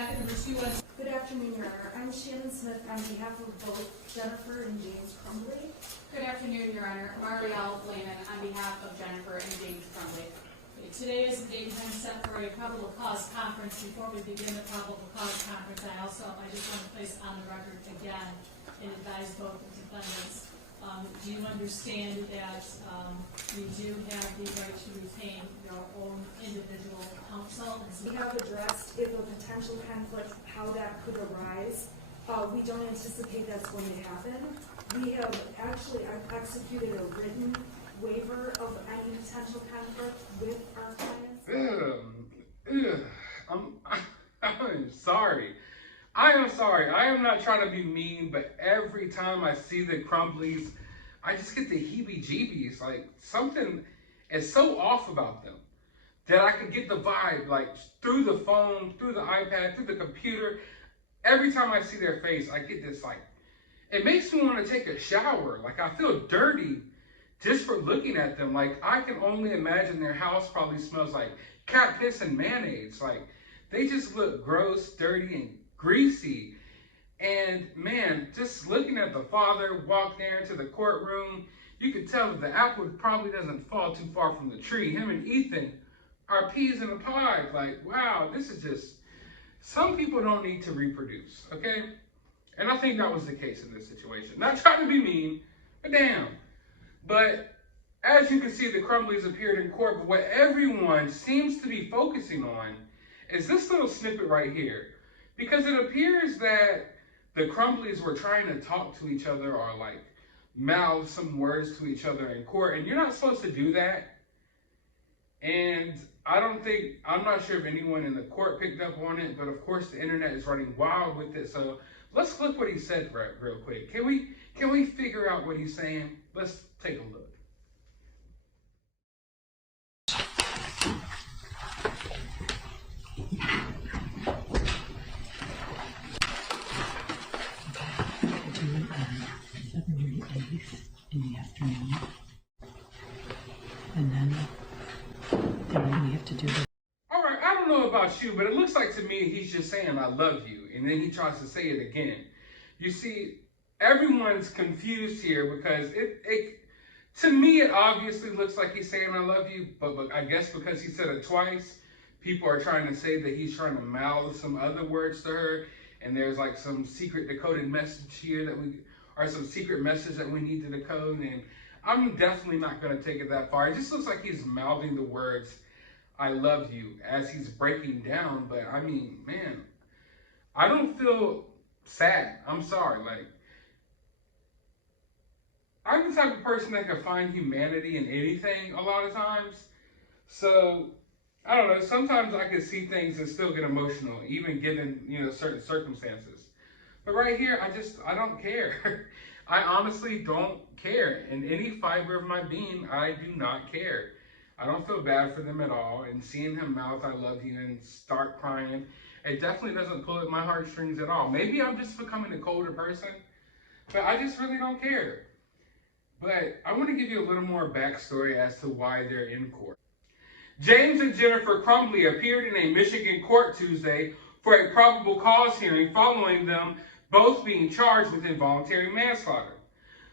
docket number 21. Good afternoon, Your Honor. I'm Shannon Smith on behalf of both Jennifer and James Crumbley. Good afternoon, Your Honor. Marielle Blayman on behalf of Jennifer and James Crumbley. Today is the date and time set for a probable cause conference. Before we begin the probable cause conference, I just want to place on the record again and advise both defendants. Do you understand that you do have the right to retain your own individual counsel? We have addressed if a potential conflict, how that could arise. We don't anticipate that's going to happen. We have actually executed a written waiver of any potential conflict with our clients. I'm sorry. I am sorry. I am not trying to be mean, but every time I see the Crumbleys, I just get the heebie-jeebies. Like, something is so off about them that I could get the vibe, like, through the phone, through the iPad, through the computer. Every time I see their face, I get this, like, it makes me want to take a shower. Like, I feel dirty just for looking at them. Like, I can only imagine their house probably smells like cat piss and mayonnaise. Like, they just look gross, dirty, and greasy. And man, just looking at the father walk there into the courtroom, you could tell that the apple probably doesn't fall too far from the tree. Him and Ethan are peas in a pod. Like, wow, this is just, some people don't need to reproduce, okay? And I think that was the case in this situation. Not trying to be mean, but damn. But as you can see, the Crumbleys appeared in court, but what everyone seems to be focusing on is this little snippet right here. Because it appears that the Crumbleys were trying to talk to each other or like mouth some words to each other in court, and you're not supposed to do that. And I'm not sure if anyone in the court picked up on it, but of course the internet is running wild with it. So let's look what he said real quick. Can we figure out what he's saying? Let's take a look. February 8th in the afternoon. And then we have to do this. All right, I don't know about you, but it looks like to me he's just saying I love you, and then he tries to say it again. You see, everyone's confused here because to me it obviously looks like he's saying I love you, but I guess because he said it twice, people are trying to say that he's trying to mouth some other words to her, and there's like some secret decoded message here or some secret message that we need to decode, and I'm definitely not going to take it that far. It just looks like he's mouthing the words I love you as he's breaking down, but I mean, man, I don't feel sad. I'm sorry. Like, I'm the type of person that can find humanity in anything a lot of times. So, I don't know, sometimes I can see things and still get emotional, even given, certain circumstances. But right here, I don't care. I honestly don't care. In any fiber of my being, I do not care. I don't feel bad for them at all. And seeing him mouth I love you and start crying, it definitely doesn't pull at my heartstrings at all. Maybe I'm just becoming a colder person, but I just really don't care. But I want to give you a little more backstory as to why they're in court. James and Jennifer Crumbley appeared in a Michigan court Tuesday for a probable cause hearing following them both being charged with involuntary manslaughter.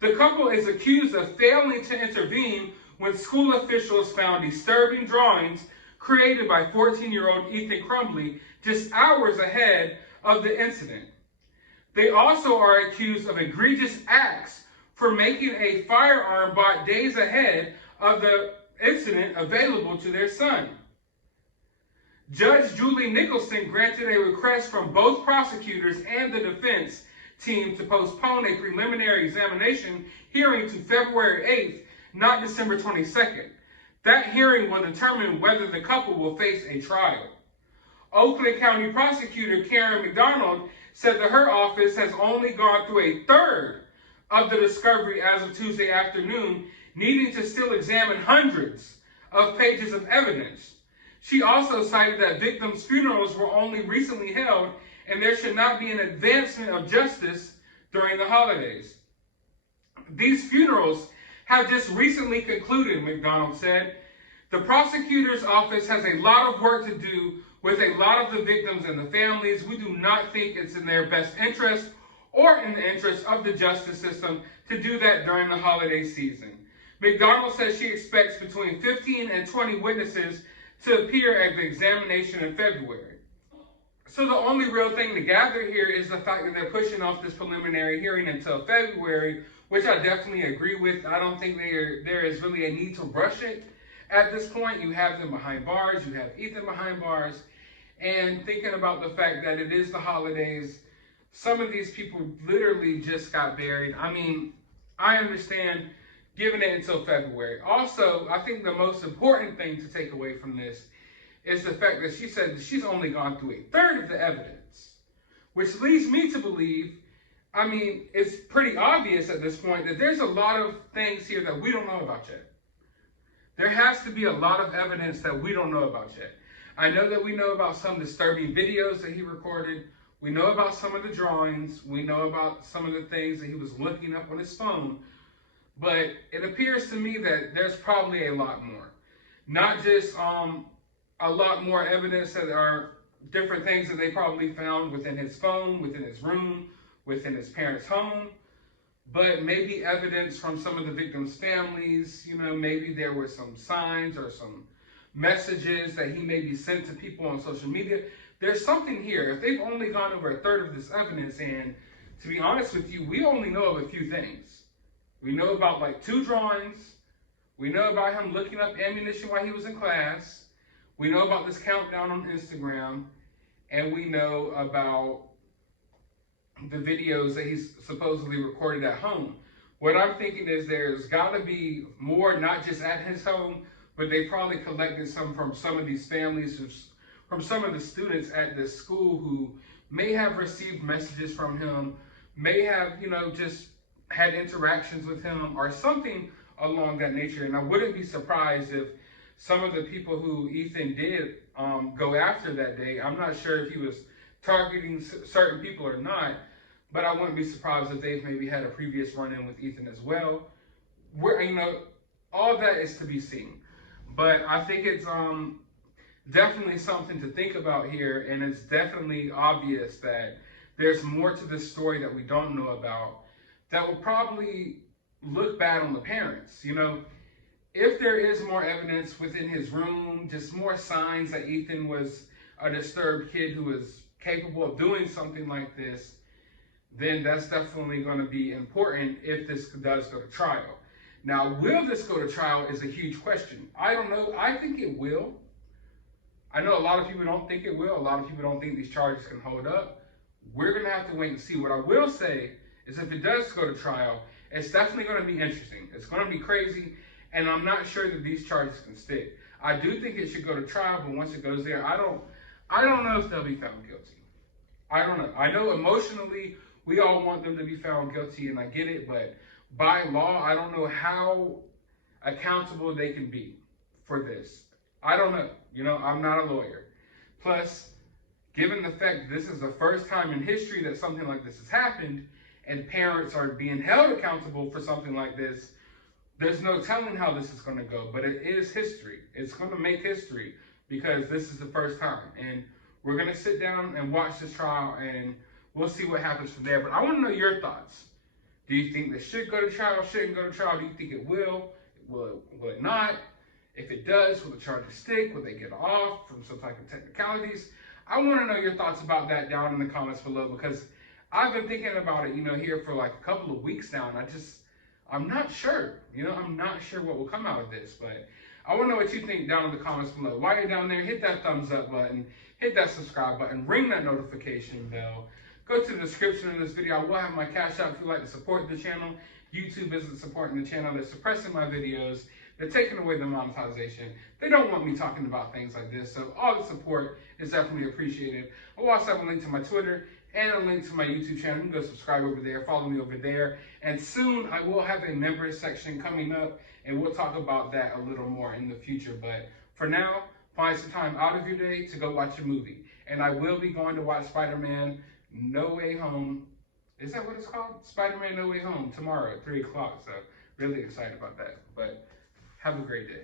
The couple is accused of failing to intervene when school officials found disturbing drawings created by 14-year-old Ethan Crumbley just hours ahead of the incident. They also are accused of egregious acts for making a firearm bought days ahead of the incident available to their son. Judge Julie Nicholson granted a request from both prosecutors and the defense team to postpone a preliminary examination hearing to February 8th, not December 22nd. That hearing will determine whether the couple will face a trial. Oakland County Prosecutor Karen McDonald said that her office has only gone through a third of the discovery as of Tuesday afternoon, needing to still examine hundreds of pages of evidence. She also cited that victims' funerals were only recently held and there should not be an advancement of justice during the holidays. These funerals have just recently concluded, McDonald said. The prosecutor's office has a lot of work to do with a lot of the victims and the families. We do not think it's in their best interest or in the interest of the justice system to do that during the holiday season. McDonald says she expects between 15 and 20 witnesses to appear at the examination in February. So the only real thing to gather here is the fact that they're pushing off this preliminary hearing until February, which I definitely agree with. I don't think there is really a need to rush it at this point. You have them behind bars, you have Ethan behind bars, and thinking about the fact that it is the holidays, some of these people literally just got buried. I mean, I understand giving it until February. Also, I think the most important thing to take away from this is the fact that she said that she's only gone through a third of the evidence, which leads me to believe, I mean, it's pretty obvious at this point that there's a lot of things here that we don't know about yet. There has to be a lot of evidence that we don't know about yet. I know that we know about some disturbing videos that he recorded. We know about some of the drawings. We know about some of the things that he was looking up on his phone. But it appears to me that there's probably a lot more. Not just a lot more evidence that are different things that they probably found within his phone, within his room, within his parents' home, but maybe evidence from some of the victims' families. You know, maybe there were some signs or some messages that he maybe sent to people on social media. There's something here. If they've only gone over a third of this evidence, and to be honest with you, we only know of a few things. We know about like 2 drawings. We know about him looking up ammunition while he was in class. We know about this countdown on Instagram. And we know about the videos that he's supposedly recorded at home. What I'm thinking is there's got to be more, not just at his home, but they probably collected some from some of these families, from some of the students at this school who may have received messages from him, may have, you know, just had interactions with him or something along that nature. And I wouldn't be surprised if some of the people who Ethan did go after that day, I'm not sure if he was targeting certain people or not, but I wouldn't be surprised if they've maybe had a previous run-in with Ethan as well. You know, all that is to be seen. But I think it's definitely something to think about here, and it's definitely obvious that there's more to this story that we don't know about that will probably look bad on the parents. You know, if there is more evidence within his room, just more signs that Ethan was a disturbed kid who was capable of doing something like this, then that's definitely going to be important if this does go to trial. Now, will this go to trial is a huge question. I don't know. I think it will. I know a lot of people don't think it will. A lot of people don't think these charges can hold up. We're going to have to wait and see. What I will say is if it does go to trial, it's definitely going to be interesting. It's going to be crazy, and I'm not sure that these charges can stick. I do think it should go to trial, but once it goes there, I don't know if they'll be found guilty. I don't know. I know emotionally we all want them to be found guilty, and I get it, but by law, I don't know how accountable they can be for this. I don't know. You know, I'm not a lawyer. Plus, given the fact that this is the first time in history that something like this has happened, and parents are being held accountable for something like this, there's no telling how this is going to go, but it is history. It's going to make history because this is the first time. And we're going to sit down and watch this trial, and we'll see what happens from there. But I want to know your thoughts. Do you think this should go to trial, shouldn't go to trial? Do you think it will? Will it not? If it does, will the charges stick? Will they get off from some type of technicalities? I want to know your thoughts about that down in the comments below, because I've been thinking about it, you know, here for like a couple of weeks now, and I'm not sure. You know, I'm not sure what will come out of this, but I want to know what you think down in the comments below. While you're down there, hit that thumbs up button, hit that subscribe button, ring that notification bell. Go to the description of this video. I will have my Cash App if you'd like to support the channel. YouTube isn't supporting the channel. They're suppressing my videos. They're taking away the monetization. They don't want me talking about things like this, so all the support is definitely appreciated. I'll also have a link to my Twitter and a link to my YouTube channel. You can go subscribe over there, follow me over there. And soon I will have a members section coming up, and we'll talk about that a little more in the future. But for now, find some time out of your day to go watch a movie. And I will be going to watch Spider-Man No Way Home. Is that what it's called? Spider-Man No Way Home tomorrow at 3 o'clock. So really excited about that. But have a great day.